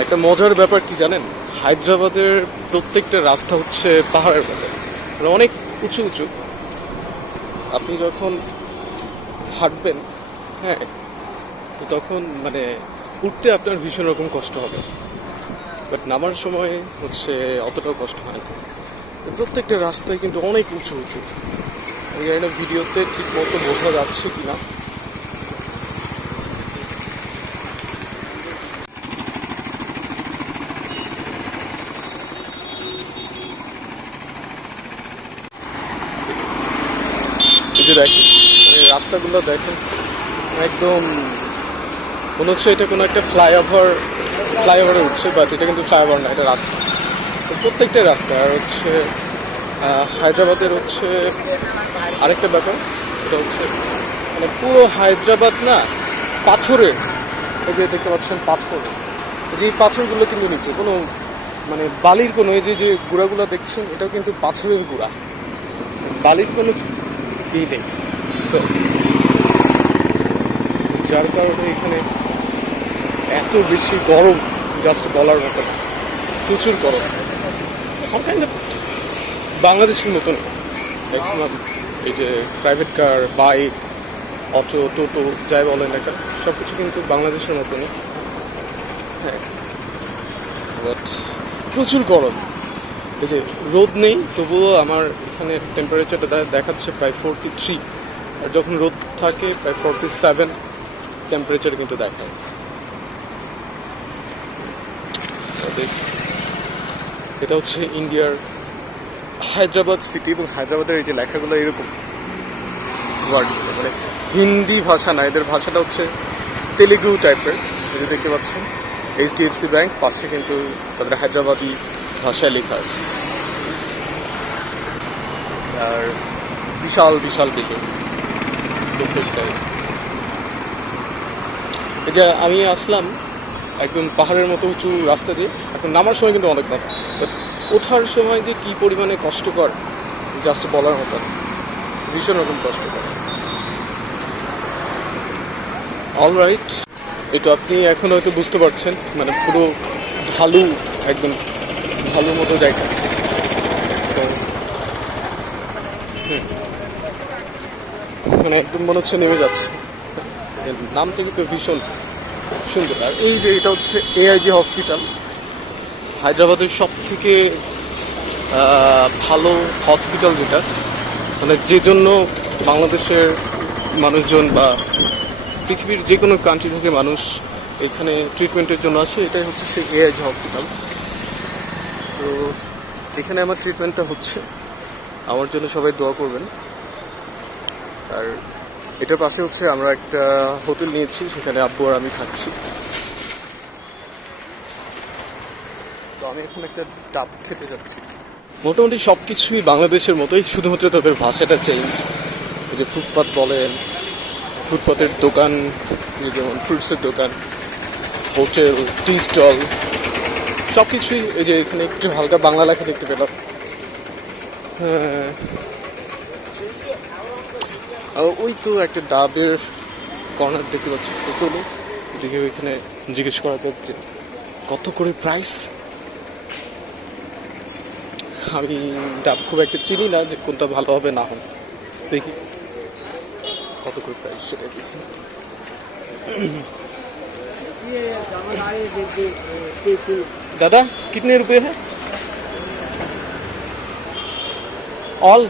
একটা মজার ব্যাপার কি জানেন? হায়দ্রাবাদের প্রত্যেকটা রাস্তা হচ্ছে পাহাড়ের মতো। মানে অনেক উঁচু উঁচু। আপনি যখন হাঁটবেন হ্যাঁ তো তখন মানে উঠতে আপনার ভীষণ রকম কষ্ট হবে। বাট নামার সময় হচ্ছে অতটাও কষ্ট হয় না। প্রত্যেকটা রাস্তায় কিন্তু অনেক উঁচু উঁচু। ভিডিওতে ঠিক মতো বোঝা যাচ্ছে কি না দেখেন। রাস্তাগুলো দেখেন, একদম মনে হচ্ছে এটা কোনো একটা ফ্লাইওভার, ফ্লাইওভারে উঠছে, বাট এটা কিন্তু ফ্লাইওভার না, এটা রাস্তা। তো প্রত্যেকটাই রাস্তা, আর হচ্ছে হায়দ্রাবাদের হচ্ছে আরেকটা ব্যাপার, এটা হচ্ছে মানে পুরো হায়দ্রাবাদ না পাথরের এই যে দেখতে পাচ্ছেন পাথর। যে পাথরগুলো কিন্তু নিচে, কোনো মানে বালির কোনো, এই যে যে গুঁড়াগুলো দেখছেন, এটাও কিন্তু পাথরের গুঁড়া। বালির কোনো নেই So, যার কারণে এখানে এত বেশি গরম জাস্ট বলার মতো। প্রচুর গরম। বাংলাদেশের মতন ম্যাক্সিমাম এই যে private car bike auto toto যাই বলেন না কেন সব কিছু কিন্তু বাংলাদেশের মতনই হ্যাঁ। বাট প্রচুর গরম। এই যে রোদ নেই, তবুও আমার এখানে টেম্পারেচারটা দেখাচ্ছে প্রায় ফোরটি থ্রি আর যখন রোদ থাকে, প্রায় ফোরটি সেভেন টেম্পারেচার কিন্তু দেখায়। এটা হচ্ছে ইন্ডিয়ার হায়দ্রাবাদ সিটি এবং হায়দ্রাবাদের এই যে লেখাগুলো এরকম ওয়ার্ড মানে হিন্দি ভাষা না, এদের ভাষাটা হচ্ছে তেলেগু টাইপের যে দেখতে পাচ্ছেন এইচডিএফসি ব্যাংক পাশে কিন্তু তাদের হায়দ্রাবাদি ভাষায় লেখা আছে। আর বিশাল বিশাল বিল্ডিং। এই যে আমি আসলাম একদম পাহাড়ের মতো উঁচু রাস্তা দিয়ে। এখন নামার সময় কিন্তু অনেক But ওঠার সময় যে কি পরিমাণে কষ্টকর জাস্ট বলার মতো। ভীষণ রকম কষ্টকর। অল রাইট এই তো আপনি এখন হয়তো বুঝতে পারছেন। মানে পুরো ঢালু একদম ঢালুর মতো জায়গা মানে একদম মনে হচ্ছে নেমে যাচ্ছে। নামটা কিন্তু ভীষণ সুন্দর। আর এই যে এটা হচ্ছে এআইজি হসপিটাল হায়দ্রাবাদের সব থেকে ভালো হসপিটাল যেটা মানে যে জন্য বাংলাদেশের মানুষজন বা পৃথিবীর যে কোনো কান্ট্রি থেকে মানুষ এখানে ট্রিটমেন্টের জন্য আসে, এটাই হচ্ছে সেই এআইজি হসপিটাল তো এখানে আমার ট্রিটমেন্টটা হচ্ছে। আমার জন্য সবাই দোয়া করবেন। আর এটার পাশে হচ্ছে আমরা একটা হোটেল নিয়েছি, সেখানে আব্বু আর আমি খাচ্ছি। তো আমি এখন একটা ডাব খেতে যাচ্ছি। মোটামুটি সব কিছুই বাংলাদেশের মতোই, শুধুমাত্র তাদের ভাষাটা চেঞ্জ এই যে ফুটপাত বলেন, ফুটপাতের দোকান যেমন ফ্রুটসের দোকান হোটেল টি স্টল সব কিছুই এই যে এখানে একটু হালকা বাংলা লেখা দেখতে পেলাম। হ্যাঁ। আর ওই তো একটা ডাবের কর্নার দেখতে পাচ্ছি হোটেলে এদিকে ওইখানে জিজ্ঞেস করা যাক যে কত করে প্রাইস আমি ডাব খুব একটা চিনি না যে কোনটা ভালো হবে না হবে। দেখি কত করে প্রাইস সেটা দেখি। दादा कितने रुपए है ऑल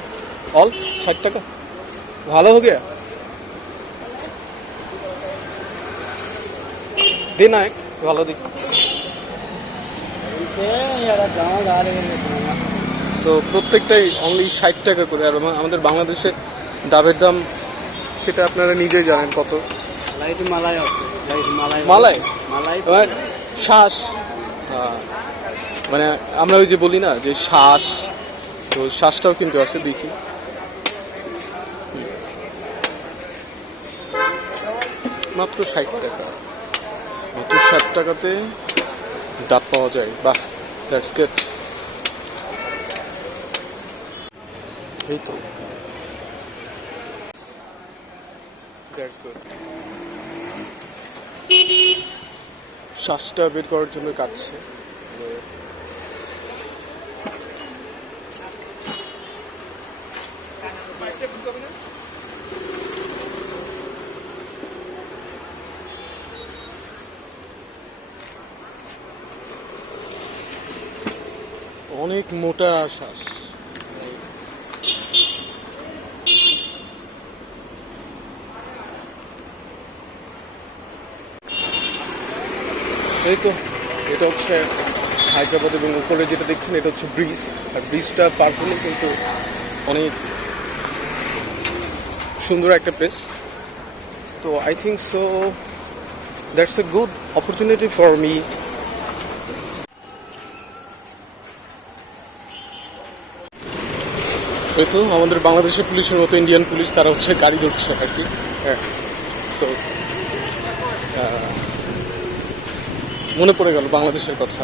ऑल ষাট টাকা ভালো हो गया দিন এক ভালো দিক সো প্রত্যেকটাই অনলি ষাট টাকা করে আর আমা- আমাদের বাংলাদেশে ডাবের দাম সেটা আপনারা নিজেই জানেন কত লাইট মালাই আছে লাইট মালাই মালাই? মালাই মানে শ্বাস হ্যাঁ। মানে আমরা ওই যে বলি না যে শ্বাস, তো শ্বাসটাও কিন্তু আছে, দেখি। মাত্র ষাট টাকা। মাত্র ষাট টাকাতে ডাব পাওয়া যায়। বাহ দ্যাটস গেট এই তো। দ্যাটস গুড শ্বাসটা বের করার জন্য কাটছে। অনেক মোটা শ্বাস। এই তো, এটা হচ্ছে হায়দ্রাবাদ এবং উপরে যেটা দেখছেন, এটা হচ্ছে ব্রিজ। আর ব্রিজটা পার হলে কিন্তু অনেক সুন্দর একটা প্লেস তো I think so that's a good opportunity for me এই তো, আমাদের বাংলাদেশের পুলিশের মতো ইন্ডিয়ান পুলিশ, তারা হচ্ছে গাড়ি ধরছে আর কি। হ্যাঁ সো মনে পড়ে গেল বাংলাদেশের কথা।